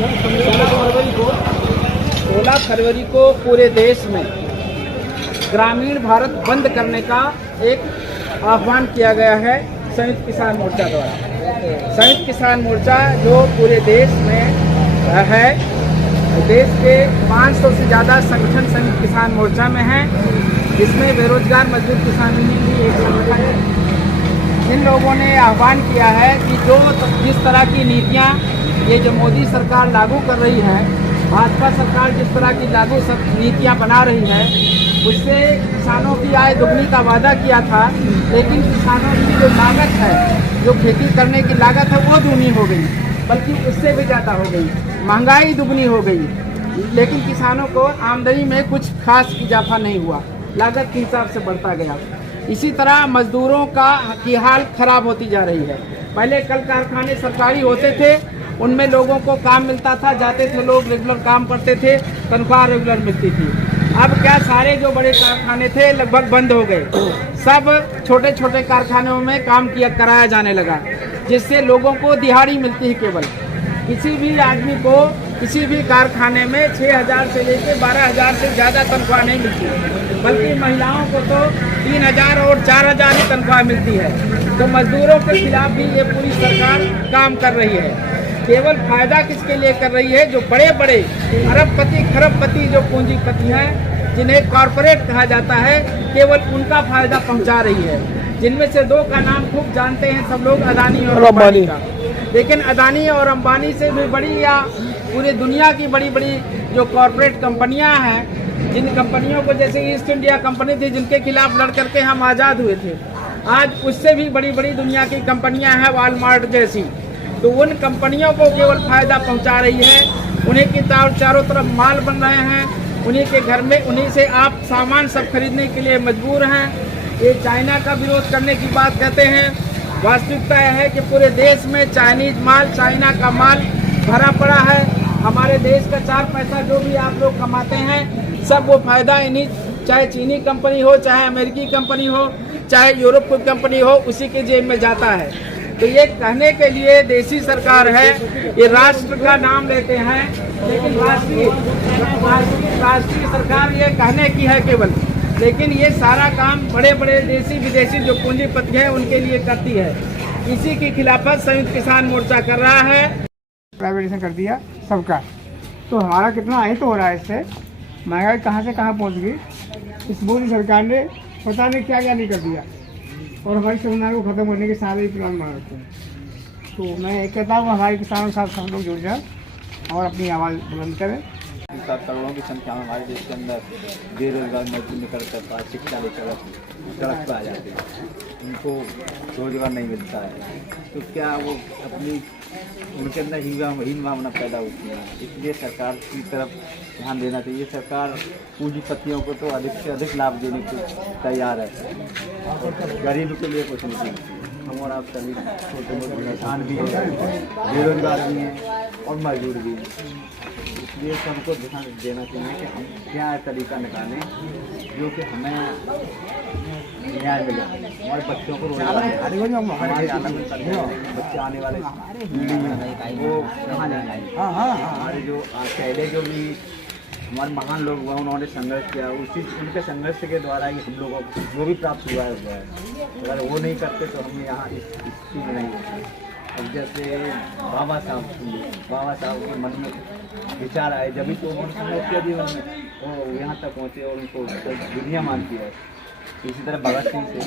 16 फरवरी को पूरे देश में ग्रामीण भारत बंद करने का एक आह्वान किया गया है संयुक्त किसान मोर्चा द्वारा। संयुक्त किसान मोर्चा जो पूरे देश में है, देश के 500 से ज़्यादा संगठन संयुक्त किसान मोर्चा में हैं। इसमें बेरोजगार मजदूर किसान यूनियन भी एक संगठन है। इन लोगों ने आह्वान किया है कि जिस तरह की नीतियाँ ये जो मोदी सरकार लागू कर रही है, भाजपा सरकार जिस तरह की लागू सब नीतियाँ बना रही है, उससे किसानों की आय दुगनी का वादा किया था, लेकिन किसानों की जो लागत है, जो खेती करने की लागत है, वो दूनी हो गई, बल्कि उससे भी ज़्यादा हो गई। महंगाई दुगनी हो गई, लेकिन किसानों को आमदनी में कुछ खास इजाफा नहीं हुआ, लागत के हिसाब से बढ़ता गया। इसी तरह मजदूरों की हाल खराब होती जा रही है। पहले कल कारखाने सरकारी होते थे, उनमें लोगों को काम मिलता था, जाते थे लोग, रेगुलर काम करते थे, तनख्वाह रेगुलर मिलती थी। अब क्या, सारे जो बड़े कारखाने थे लगभग बंद हो गए, सब छोटे छोटे कारखानों में काम कराया जाने लगा, जिससे लोगों को दिहाड़ी मिलती है। केवल किसी भी आदमी को किसी भी कारखाने में 6,000 से लेकर 12,000 से ज़्यादा तनख्वाह नहीं मिलती, बल्कि महिलाओं को तो 3,000 और 4,000 ही तनख्वाह मिलती है। तो मजदूरों के खिलाफ भी ये पूरी सरकार काम कर रही है। केवल फायदा किसके लिए कर रही है? जो बड़े बड़े अरबपति खरबपति जो पूंजीपति हैं, जिन्हें कॉरपोरेट कहा जाता है, केवल उनका फायदा पहुंचा रही है। जिनमें से दो का नाम खूब जानते हैं सब लोग, अदानी और अंबानी का। लेकिन अदानी और अंबानी से भी बड़ी या पूरी दुनिया की बड़ी बड़ी जो कॉरपोरेट कंपनियां हैं, जिन कंपनियों को जैसे ईस्ट इंडिया कंपनी थी, जिनके खिलाफ लड़ करके हम आज़ाद हुए थे, आज उससे भी बड़ी बड़ी दुनिया की कंपनियां हैं, वॉलमार्ट जैसी। तो उन कंपनियों को केवल फायदा पहुंचा रही है। उन्हीं की चारों तरफ माल बन रहे हैं, उन्हीं के घर में उन्हीं से आप सामान सब खरीदने के लिए मजबूर हैं। ये चाइना का विरोध करने की बात कहते हैं, वास्तविकता यह है कि पूरे देश में चाइनीज माल, चाइना का माल भरा पड़ा है। हमारे देश का 4 पैसा जो भी आप लोग कमाते हैं, सब वो फायदा इन्हीं, चाहे चीनी कंपनी हो, चाहे अमेरिकी कंपनी हो, चाहे यूरोप की कंपनी हो, उसी के जेब में जाता है। तो ये कहने के लिए देशी सरकार है, ये राष्ट्र का नाम लेते हैं, लेकिन राष्ट्रीय सरकार ये कहने की है केवल, लेकिन ये सारा काम बड़े बड़े देशी विदेशी जो पूंजीपति हैं उनके लिए करती है। इसी की खिलाफत संयुक्त किसान मोर्चा कर रहा है। प्राइवेटाइजेशन कर दिया सबका, तो हमारा कितना अहित हो रहा है इससे। महंगाई कहाँ से कहाँ पहुँच गई। इस मोदी सरकार ने पता नहीं क्या क्या नहीं कर दिया, और हमारी संविधान को ख़त्म करने के सारे ही प्लान बना रखते हैं। तो मैं एक कहता हूँ, हमारे किसानों के साथ सब लोग जुड़ जाएं और अपनी आवाज़ बुलंद करें। करोड़ों की संख्या में हमारे देश के अंदर बेरोजगार मजदूर निकल करता है, शिक्षा लेकर सड़क पर आ जाते हैं, उनको रोजगार नहीं मिलता है। तो क्या वो अपनी उनके अंदर हीन भावना पैदा होती है। इसलिए सरकार की तरफ ध्यान देना चाहिए। सरकार पूंजीपतियों को तो अधिक से अधिक लाभ देने को तैयार है, गरीब के लिए कुछ नहीं। हम और आप सभी छोटे मोटे किसान भी हैं, बेरोजगार भी हैं और मजदूर भी हैं। इसलिए सबको ध्यान देना चाहिए कि हम क्या तरीका निकालें जो कि हमें न्याय मिले, हमारे बच्चों को रोजगार, बच्चे आने वाले वो कहाँ जाएंगे। हमारे जो पहले जो भी हमारे महान लोग हुआ, उन्होंने संघर्ष किया, उनके संघर्ष के द्वारा ही हम लोगों को जो भी प्राप्त हुआ है। अगर वो नहीं करते तो हम यहाँ इस चीज़ में नहीं होते। अब जैसे बाबा साहब के मन में विचार आए, जब भी तो उन्होंने संघर्ष किया जीवन में, वो यहाँ तक पहुँचे और उनको दुनिया मानती है। इसी तरह भगत सिंह से